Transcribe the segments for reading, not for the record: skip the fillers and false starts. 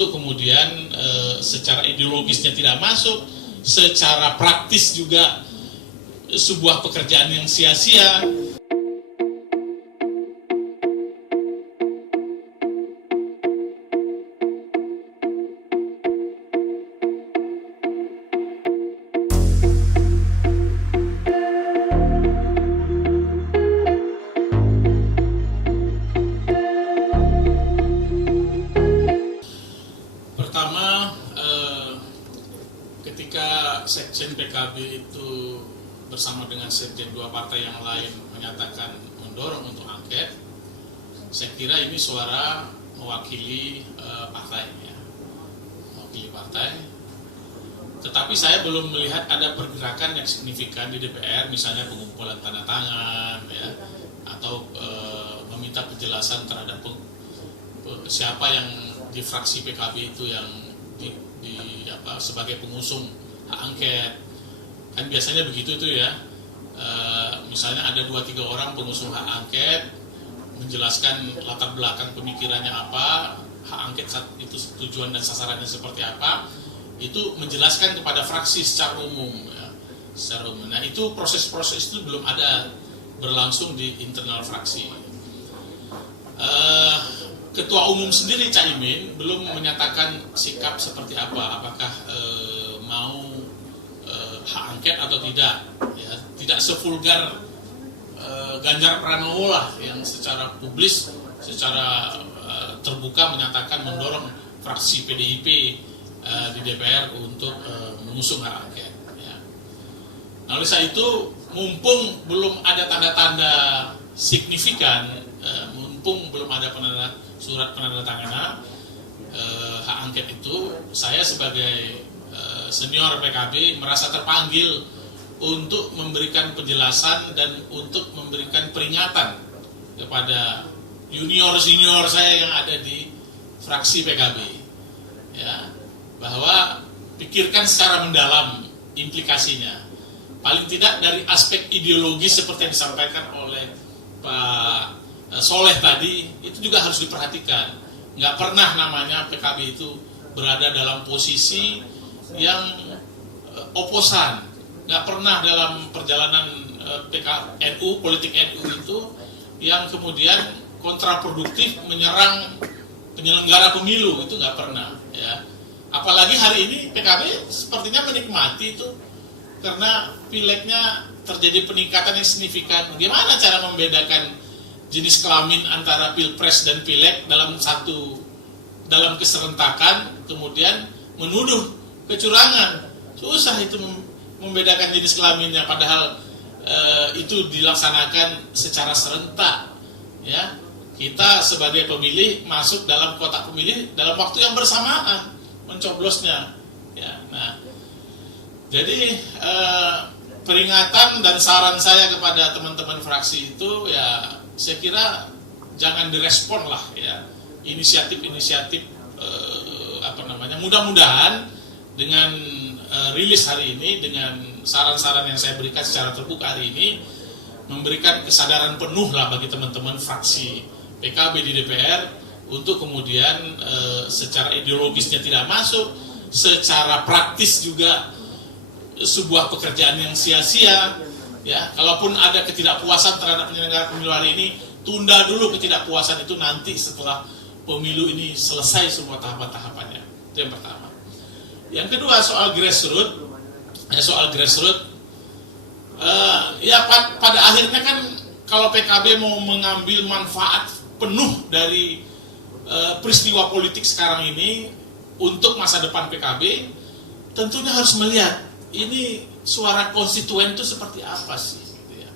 untuk kemudian secara ideologisnya tidak masuk, secara praktis juga sebuah pekerjaan yang sia-sia. Pertama, ketika Sekjen PKB itu bersama dengan Sekjen dua partai yang lain menyatakan mendorong untuk angket, saya kira ini suara mewakili partai, ya. Mewakili partai. Tetapi saya belum melihat ada pergerakan yang signifikan di DPR, misalnya pengumpulan tanda tangan, ya, atau meminta penjelasan terhadap siapa yang di fraksi PKB itu yang sebagai pengusung hak angket. Kan biasanya begitu tuh, ya. Misalnya ada 2-3 orang pengusung hak angket menjelaskan latar belakang pemikirannya apa, hak angket itu tujuan dan sasarannya seperti apa, itu menjelaskan kepada fraksi secara umum, ya. Secara umum. Nah, itu proses-proses itu belum ada berlangsung di internal fraksi. Ketua Umum sendiri Caimin belum menyatakan sikap seperti apa, apakah mau hak angket atau tidak, ya. Tidak sevulgar Ganjar Pranowo lah yang secara publis, secara terbuka menyatakan mendorong fraksi PDIP di DPR untuk mengusung hak angket, ya. Nah, oleh sebab itu, mumpung belum ada tanda-tanda signifikan, mumpung belum ada surat penandatanganan hak angket itu, saya sebagai senior PKB merasa terpanggil untuk memberikan penjelasan dan untuk memberikan peringatan kepada junior-senior saya yang ada di fraksi PKB, ya, bahwa pikirkan secara mendalam implikasinya. Paling tidak dari aspek ideologis seperti yang disampaikan oleh Pak Soleh tadi, itu juga harus diperhatikan. Nggak pernah namanya PKB itu berada dalam posisi yang oposan. Nggak pernah dalam perjalanan NU, politik NU itu yang kemudian kontraproduktif menyerang penyelenggara pemilu, itu nggak pernah, ya. Apalagi hari ini PKB sepertinya menikmati itu karena pileknya terjadi peningkatan yang signifikan. Bagaimana cara membedakan jenis kelamin antara pilpres dan pileg dalam keserentakan, kemudian menuduh kecurangan? Susah itu membedakan jenis kelaminnya, padahal itu dilaksanakan secara serentak, ya. Kita sebagai pemilih masuk dalam kotak pemilih dalam waktu yang bersamaan mencoblosnya, ya. Nah, jadi peringatan dan saran saya kepada teman-teman fraksi itu, ya, saya kira jangan direspon lah, ya, inisiatif-inisiatif mudah-mudahan dengan rilis hari ini, dengan saran-saran yang saya berikan secara terbuka hari ini, memberikan kesadaran penuh lah bagi teman-teman fraksi PKB di DPR untuk kemudian secara ideologisnya tidak masuk, secara praktis juga sebuah pekerjaan yang sia-sia, ya. Kalaupun ada ketidakpuasan terhadap penyelenggara pemilu hari ini, tunda dulu ketidakpuasan itu nanti setelah pemilu ini selesai semua tahapan-tahapannya. Itu yang pertama. Yang kedua, soal grassroots, pada akhirnya kan kalau PKB mau mengambil manfaat penuh dari peristiwa politik sekarang ini untuk masa depan PKB, tentunya harus melihat ini suara konstituen itu seperti apa sih, gitu, ya.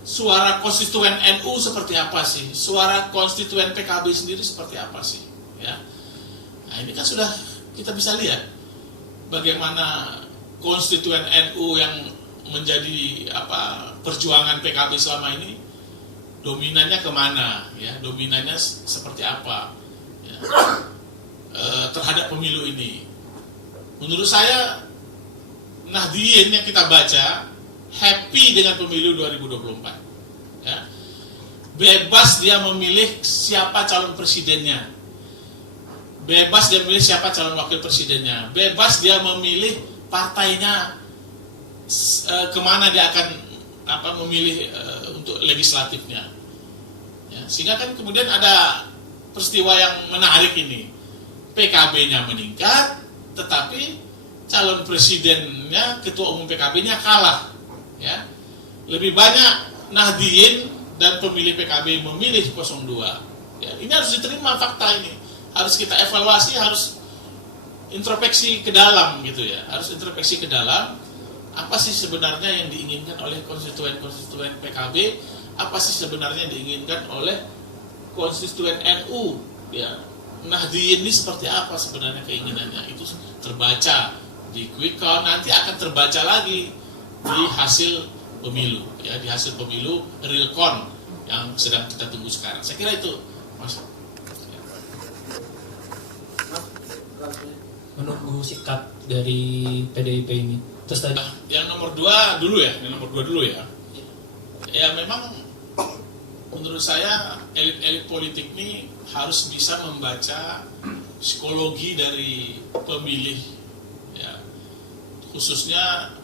Suara konstituen NU seperti apa sih, suara konstituen PKB sendiri seperti apa sih, ya. Nah, ini kan sudah kita bisa lihat bagaimana konstituen NU yang menjadi perjuangan PKB selama ini dominannya kemana, ya, dominannya seperti apa, ya, terhadap pemilu ini. Menurut saya Nahdliyin yang kita baca happy dengan pemilu 2024, ya. Bebas dia memilih siapa calon presidennya, bebas dia memilih siapa calon wakil presidennya, bebas dia memilih partainya kemana dia akan memilih untuk legislatifnya. Ya, sehingga kan kemudian ada peristiwa yang menarik ini, PKB-nya meningkat, tetapi calon presidennya, ketua umum PKB-nya kalah. Ya, lebih banyak Nahdien dan pemilih PKB memilih 02. Ya, ini harus diterima fakta ini. Harus kita evaluasi, harus introspeksi ke dalam gitu ya. Harus introspeksi ke dalam, apa sih sebenarnya yang diinginkan oleh konstituen-konstituen PKB, apa sih sebenarnya yang diinginkan oleh konstituen NU ya. Nahdien ini seperti apa sebenarnya keinginannya, itu terbaca di quick count, nanti akan terbaca lagi di hasil pemilu ya, di hasil pemilu real count yang sedang kita tunggu sekarang. Saya kira itu Mas. Menunggu sikap dari PDIP ini. Terus tadi yang nomor 2 dulu ya, ya memang menurut saya elit-elit politik ini harus bisa membaca psikologi dari pemilih ya, khususnya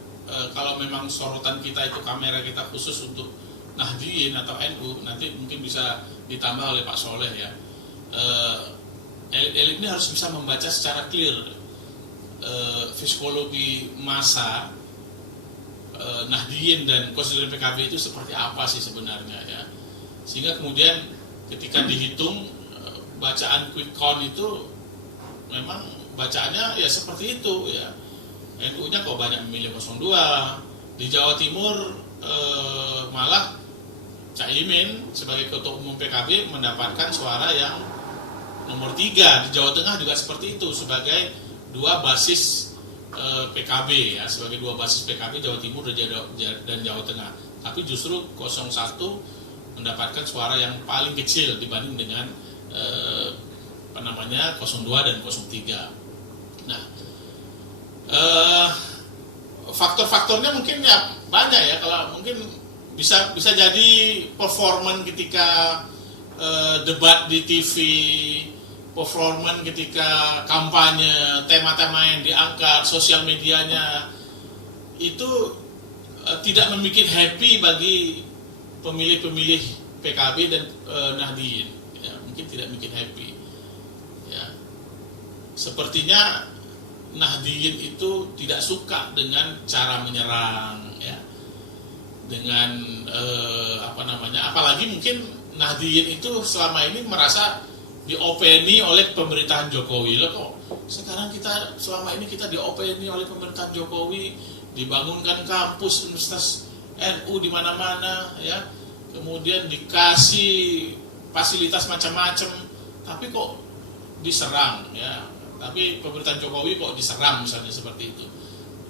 kalau memang sorotan kita itu, kamera kita khusus untuk Nahdien atau NU, nanti mungkin bisa ditambah oleh Pak Soleh ya. Elit-elit ini harus bisa membaca secara clear psikologi massa Nahdien dan konstituen PKB itu seperti apa sih sebenarnya ya, sehingga kemudian ketika dihitung bacaan quick count itu memang bacaannya ya seperti itu ya. NU-nya kok banyak memilih 02, di Jawa Timur malah Caimin sebagai ketua umum PKB mendapatkan suara yang nomor 3. Di Jawa Tengah juga seperti itu, sebagai dua basis PKB ya, sebagai dua basis PKB Jawa Timur dan Jawa Tengah. Tapi justru 01 mendapatkan suara yang paling kecil dibanding dengan 02 dan 03. Nah, faktor-faktornya mungkin ya banyak ya. Kalau mungkin bisa jadi performan ketika debat di TV, performan ketika kampanye, tema-tema yang diangkat, sosial medianya itu tidak membuat happy bagi pemilih-pemilih PKB dan Nahdien ya, mungkin tidak bikin happy ya. Sepertinya Nahdien itu tidak suka dengan cara menyerang ya, dengan apalagi mungkin Nahdien itu selama ini merasa diopeni oleh pemerintahan Jokowi. Loh kok sekarang kita selama ini kita diopeni oleh pemerintahan Jokowi, dibangunkan kampus universitas NU di mana-mana ya, kemudian dikasih fasilitas macam-macam, tapi kok diserang ya. Tapi pemerintahan Jokowi kok diserang misalnya seperti itu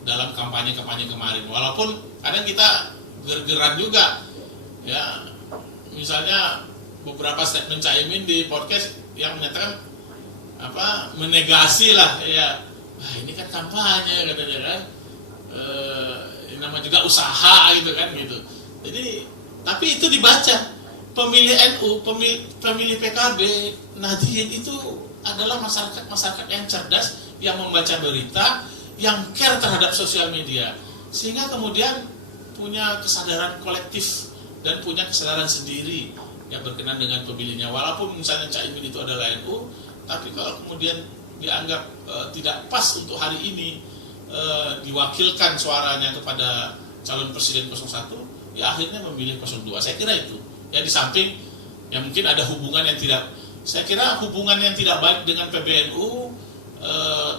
dalam kampanye-kampanye kemarin. Walaupun kadang kita gergeran juga ya, misalnya beberapa statement Caimin di podcast yang menyatakan menegasi lah ya, ini kan kampanye katanya kan, ini nama juga usaha gitu kan gitu. Jadi tapi itu dibaca pemilih NU, pemilih PKB, Nahdien itu adalah masyarakat yang cerdas, yang membaca berita, yang care terhadap sosial media, sehingga kemudian punya kesadaran kolektif dan punya kesadaran sendiri yang berkenan dengan pemilihnya. Walaupun misalnya Caimin itu adalah NU, tapi kalau kemudian dianggap tidak pas untuk hari ini diwakilkan suaranya kepada calon presiden 01, ya akhirnya memilih 02. Saya kira itu ya, di samping ya mungkin ada hubungan yang tidak, saya kira hubungan yang tidak baik dengan PBNU,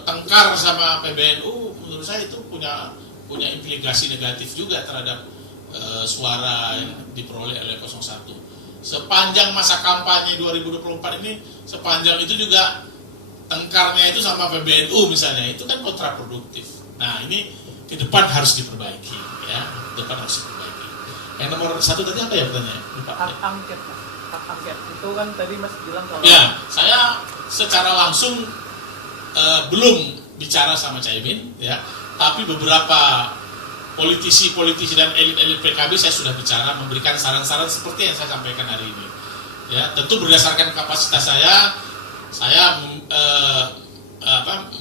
tengkar sama PBNU, menurut saya itu punya implikasi negatif juga terhadap suara yang diperoleh oleh 01. Sepanjang masa kampanye 2024 ini, sepanjang itu juga tengkarnya itu sama PBNU misalnya, itu kan kontraproduktif. Nah ini ke depan harus diperbaiki ya, ke depan harus diperbaiki. Yang nomor 1 tadi apa ya pertanyaannya? Hak angket, hak angket itu kan tadi Mas bilang kalau ya, saya secara langsung belum bicara sama Caimin ya, tapi beberapa politisi-politisi dan elit-elit PKB saya sudah bicara, memberikan saran-saran seperti yang saya sampaikan hari ini ya, tentu berdasarkan kapasitas saya saya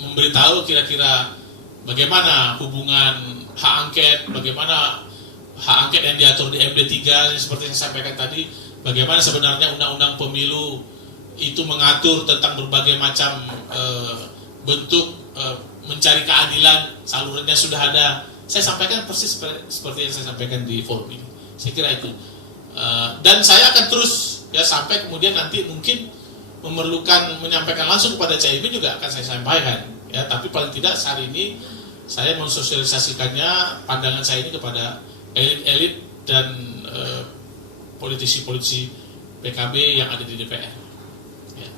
memberitahu kira-kira bagaimana hubungan hak angket, bagaimana hak angket yang diatur di MD 3 seperti yang saya sampaikan tadi, bagaimana sebenarnya undang-undang pemilu itu mengatur tentang berbagai macam bentuk mencari keadilan, salurannya sudah ada. Saya sampaikan persis seperti yang saya sampaikan di forum ini. Saya kira itu. Dan saya akan terus ya sampai kemudian nanti mungkin memerlukan menyampaikan langsung kepada Caimin juga akan saya sampaikan. Ya, tapi paling tidak saat ini saya mensosialisasikannya pandangan saya ini kepada elit-elit dan politisi-politisi PKB yang ada di DPR. Ya.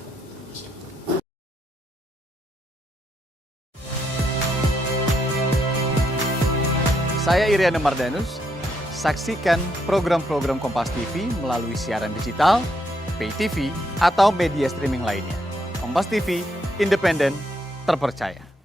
Saya Iriana Mardanus. Saksikan program-program Kompas TV melalui siaran digital, pay TV, atau media streaming lainnya. Kompas TV, independen, terpercaya.